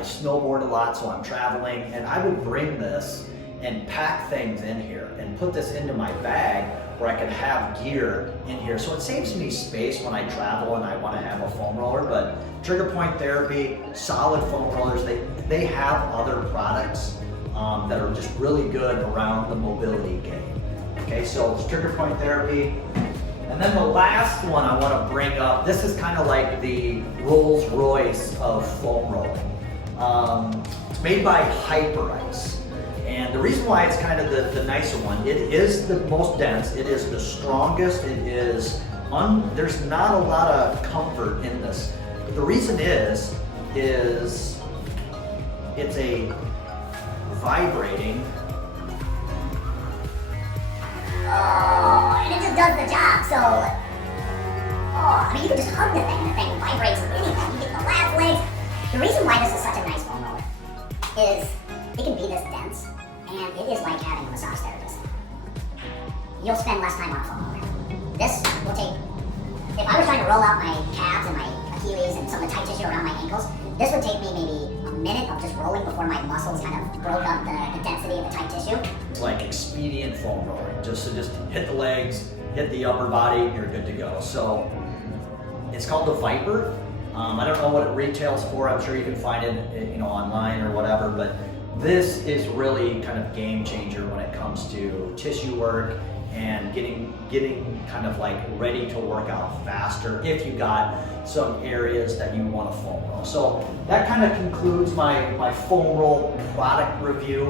I snowboard a lot, so I'm traveling, and I would bring this and pack things in here and put this into my bag where I could have gear in here. So it saves me space when I travel and I want to have a foam roller. But Trigger Point Therapy, solid foam rollers. They have other products that are just really good around the mobility game. Okay, so it's Trigger Point Therapy. And then the last one I want to bring up, this is kind of like the Rolls Royce of foam rolling. It's made by Hyper Ice. And the reason why it's kind of the nicer one, it is the most dense, it is the strongest, it is, there's not a lot of comfort in this. But the reason is it's a vibrating. Oh, and it just does the job, so, I mean, you can just hug the thing, and the thing vibrates with anything. You get the lav legs. The reason why this is such a nice foam roller is it can be this dense, and it is like having a massage therapist. You'll spend less time on a foam roller. This will take, if I was trying to roll out my calves and my Achilles and some of the tight tissue around my ankles, this would take me maybe a minute of just rolling before my muscles kind of broke up the density of the tight tissue. It's like expedient foam rolling, just hit the legs, hit the upper body, you're good to go. So it's called the Viper. I don't know what it retails for. I'm sure you can find it, online or whatever. But this is really kind of game changer when it comes to tissue work and getting kind of like ready to work out faster if you got some areas that you want to foam roll. So that kind of concludes my foam roll product review.